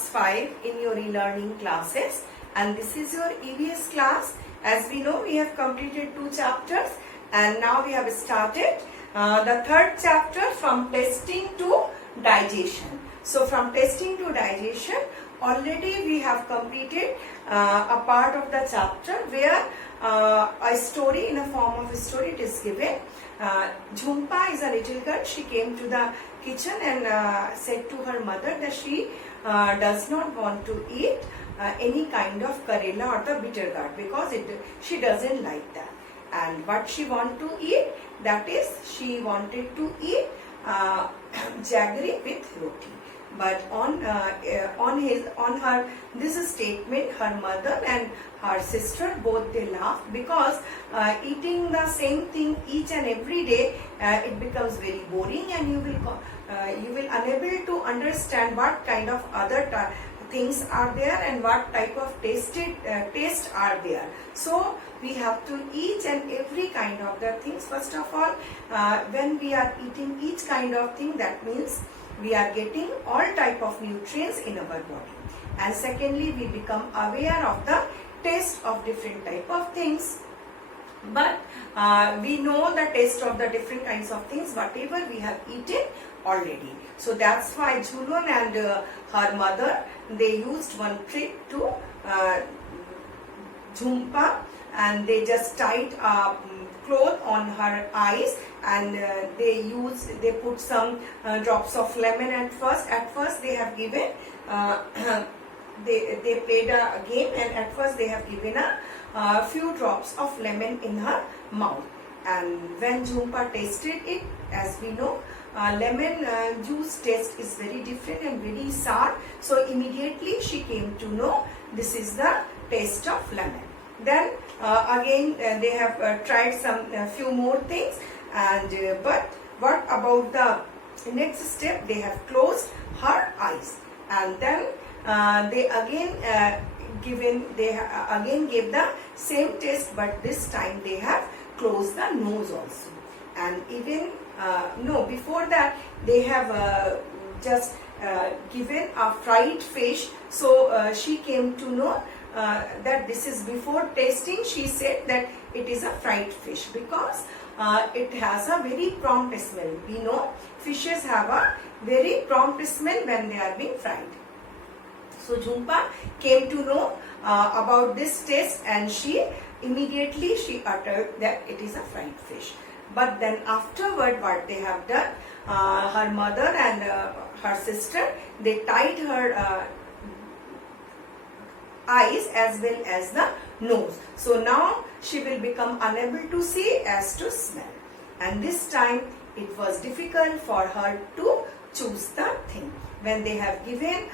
class 5 in your e-learning classes, and this is your EVS class. As we know, we have completed 2 chapters and now we have started the 3rd chapter, from testing to digestion. So from testing to digestion, already we have completed a part of the chapter where a story, in a form of a story, it is given. Jhumpa is a little girl. She came to the kitchen and said to her mother that she does not want to eat any kind of karela or the bitter gourd, because she doesn't like that. And what she want to eat, that is, she wanted to eat jaggery with roti. But on her this statement, her mother and her sister both they laughed, because eating the same thing each and every day it becomes very boring, and you will unable to understand what kind of other things are there and what type of taste are there. So we have to each and every kind of the things. First of all, when we are eating each kind of thing, that means we are getting all type of nutrients in our body. And secondly, we become aware of the taste of different type of things. But we know the taste of the different kinds of things, whatever we have eaten already. So that's why Jhulon and her mother, they used one trick to Jhumpa, and they just tied a cloth on her eyes, and they put some drops of lemon at first. At first they have given they played a game, and at first they have given a few drops of lemon in her mouth. And when Jhumpa tasted it, as we know, lemon juice taste is very different and very sour. So immediately she came to know this is the taste of lemon. Then again they have tried some few more things, and but what about the next step? They have closed her eyes, and then they again again gave the same taste, but this time they have closed the nose also. And even no, before that they have just given a fried fish. So she came to know that this is, before tasting she said that it is a fried fish, because it has a very prompt smell. We know fishes have a very prompt smell when they are being fried. So Jhumpa came to know about this taste, and she immediately uttered that it is a fried fish. But then afterward, what they have done, her mother and her sister, they tied her eyes as well as the nose. So now she will become unable to see as to smell. And this time it was difficult for her to choose the thing. When they have given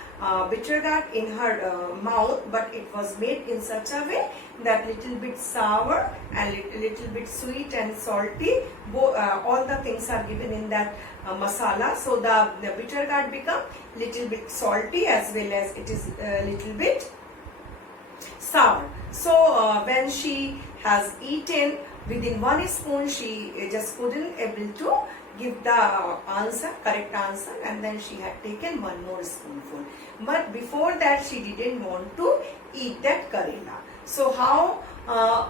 bitter gourd in her mouth, but it was made in such a way that little bit sour and little bit sweet and salty, all the things are given in that masala. So the bitter gourd become little bit salty as well as it is little bit sour. So when she has eaten, within 1 spoon she just couldn't able to give the correct answer, and then she had taken 1 more spoonful. But before that she didn't want to eat that karela. So how,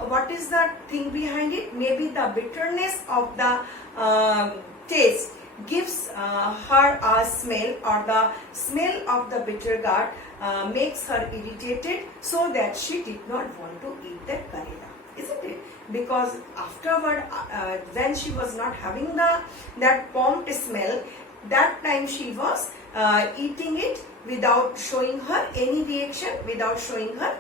what is the thing behind it? Maybe the bitterness of the taste gives her a smell, or the smell of the bitter gourd makes her irritated, so that she did not want to eat that karela, isn't it? Because afterward, when she was not having that prompt smell, that time she was eating it without showing her any reaction, without showing her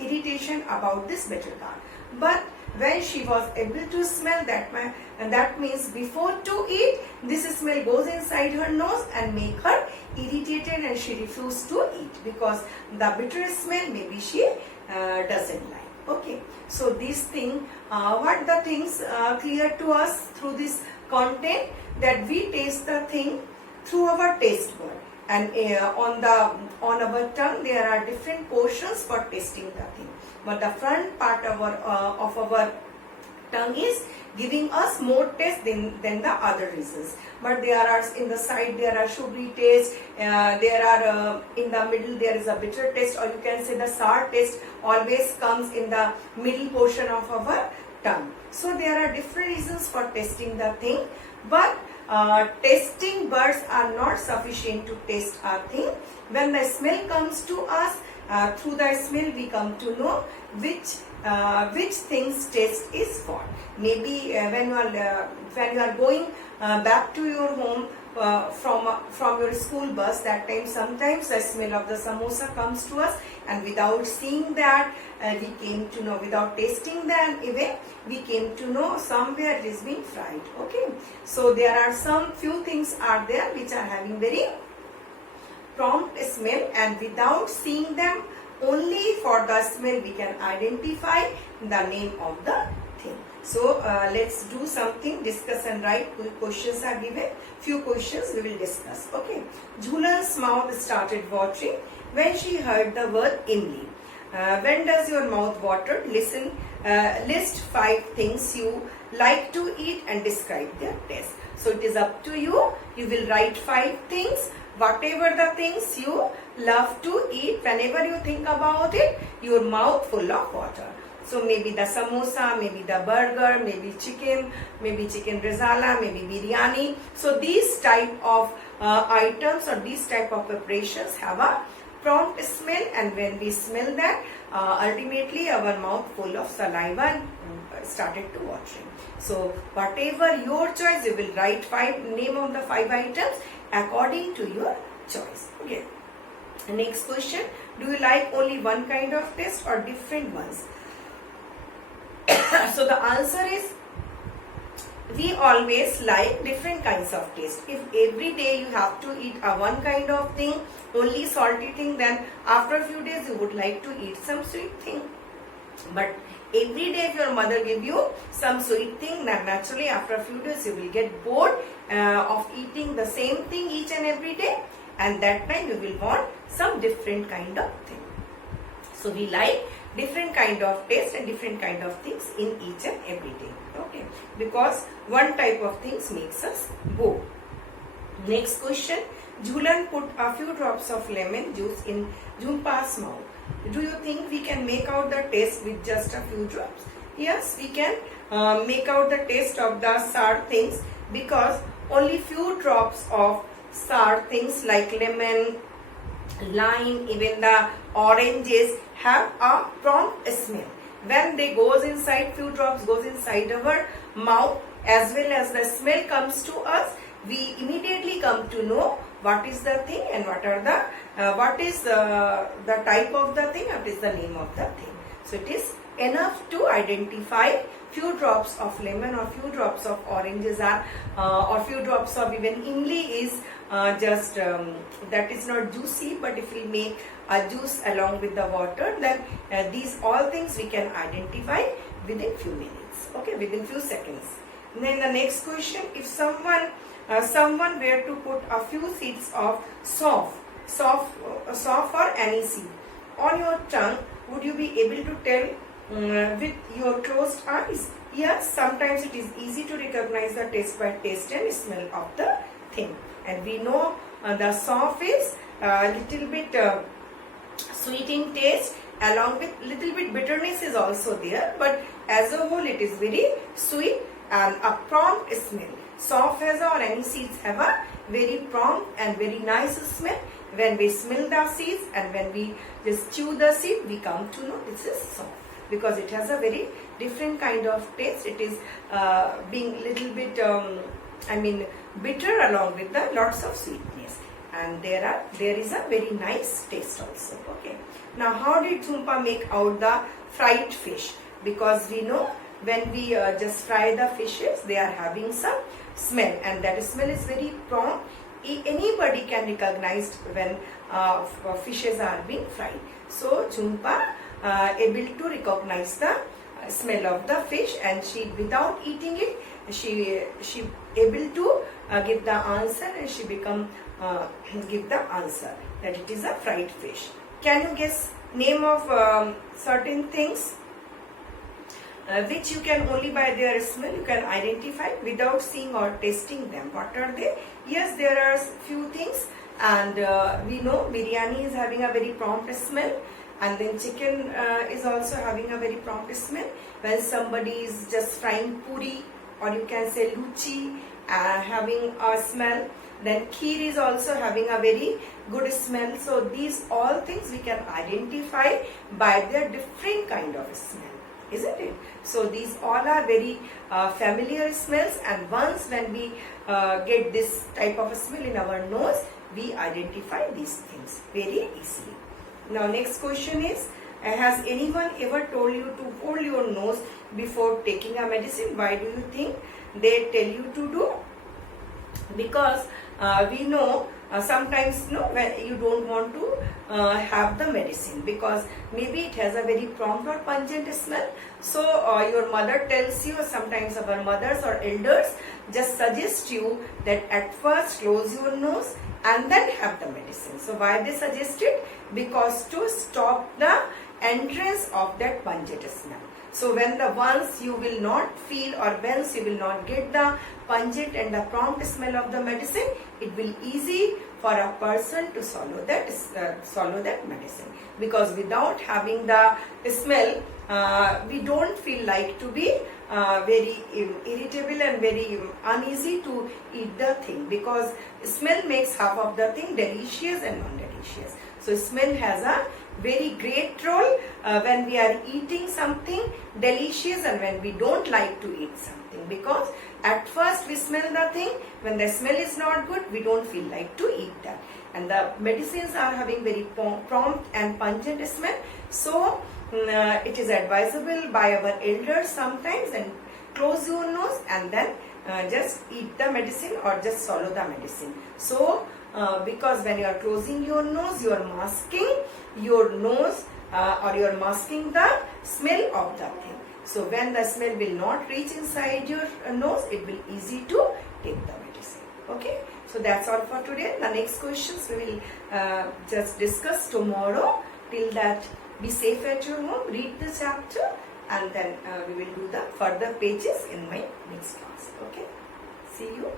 irritation about this bitter gourd. But when she was able to smell that means before to eat, this smell goes inside her nose and make her irritated, and she refused to eat because the bitter smell maybe she doesn't like. Okay, so this thing, what the things clear to us through this content, that we taste the thing through our taste bud, and on our tongue there are different portions for tasting the thing. But the front part of our tongue is giving us more taste than the other reasons. But there are in the side there are sugary taste, there are in the middle there is a bitter taste, or you can say the sour taste always comes in the middle portion of our tongue. So there are different reasons for tasting the thing, but tasting buds are not sufficient to taste a thing. When the smell comes to us, through the smell we come to know which thing's taste is what. Maybe when you are going back to your home from your school bus, that time sometimes the smell of the samosa comes to us, and without seeing that we came to know, without tasting them even, we came to know somewhere it is being fried. Okay, so there are some few things are there which are having very prompt smell, and without seeing them, only for the smell we can identify the name of the thing. So let's do something, discuss and write. Questions are given, few questions we will discuss. Okay, Jhulan's mouth started watering when she heard the word imli. When does your mouth water? Listen, list 5 things you like to eat and describe their taste. So it is up to you. You will write 5 things. Whatever the things you love to eat, whenever you think about it, your mouth full of water. So maybe the samosa, maybe the burger, maybe chicken rezala, maybe biryani. So these type of items or these type of preparations have a prompt smell, and when we smell that, ultimately our mouth full of saliva started to watering. So whatever your choice, you will write 5 name of the 5 items according to your choice. Okay. Next question, do you like only one kind of taste or different ones? So the answer is, we always like different kinds of taste. If every day you have to eat one kind of thing, only salty thing, then after a few days you would like to eat some sweet thing. But every day if your mother give you some sweet thing, then naturally after a few days you will get bored of eating the same thing each and every day, and that time you will want some different kind of thing. So we like different kind of taste and different kind of things in each and every day. Okay, because one type of things makes us bored. Next question, Jhulan put a few drops of lemon juice in Jhumpa's mouth. Do you think we can make out the taste with just a few drops? Yes, we can make out the taste of the sour things, because only few drops of sour things like lemon, lime, even the oranges have a prompt smell. When they goes inside, few drops goes inside our mouth, as well as the smell comes to us, we immediately come to know what is the thing and what are the what is the type of the thing, what is the name of the thing. So it is enough to identify few drops of lemon or few drops of oranges are or few drops of even imli is just that is not juicy, but if we make a juice along with the water, then these all things we can identify within few minutes, okay, within few seconds. And then the next question, if someone were to put a few seeds of soft or aniseed on your tongue, would you be able to tell with your closed eyes? Yes, sometimes it is easy to recognize the taste by taste and smell of the thing. And we know the soft is a little bit sweet in taste, along with little bit bitterness is also there, but as a whole it is very sweet and a prompt smell. Soft has or any seeds have a very prompt and very nice smell. When we smell the seeds and when we just chew the seed, we come to know this is soft, because it has a very different kind of taste. It is being little bit bitter along with the lots of sweetness, and there is a very nice taste also. Okay, now how did Jhumpa make out the fried fish? Because we know when we just fry the fishes, they are having some smell, and that smell is very prompt. Anybody can recognize when fishes are being fried. So Jhumpa able to recognize the smell of the fish, and she, without eating it, she able to give the answer, and she become give the answer that it is a fried fish. Can you guess name of certain things? which you can only by their smell you can identify without seeing or tasting them. What are they? Yes, there are few things, and we know biryani is having a very prompt smell, and then chicken is also having a very prompt smell. When somebody is just frying puri, or you can say luchi, having a smell. Then kheer is also having a very good smell. So these all things we can identify by their different kind of smell, isn't it? So these all are very familiar smells, and once when we get this type of a smell in our nose, we identify these things very easily. Now next question is, has anyone ever told you to hold your nose before taking a medicine? Why do you think they tell you to do? Because we know sometimes when you don't want to have the medicine because maybe it has a very prompt or pungent smell. So your mother tells you, or sometimes our mothers or elders just suggest you that at first close your nose and then have the medicine. So why they suggest it? Because to stop the entrance of that pungent smell. So when the once you will not feel, or once you will not get the pungent and the prompt smell of the medicine, it will easy for a person to swallow that medicine. Because without having the smell, we don't feel like to be very irritable and very uneasy to eat the thing, because smell makes half of the thing delicious and non-delicious. So smell has a very great role when we are eating something delicious and when we don't like to eat something, because at first we smell the thing, when the smell is not good, we don't feel like to eat that. And the medicines are having very prompt and pungent smell. So it is advisable by our elders sometimes, and close your nose and then just eat the medicine or just swallow the medicine. So because when you are closing your nose, you are masking your nose or you are masking the smell of the thing. So when the smell will not reach inside your nose, it will easy to take the medicine. Okay, so that's all for today. The next questions we will just discuss tomorrow. Till that, be safe at your home, read the chapter, and then we will do the further pages in my next class. Okay, see you.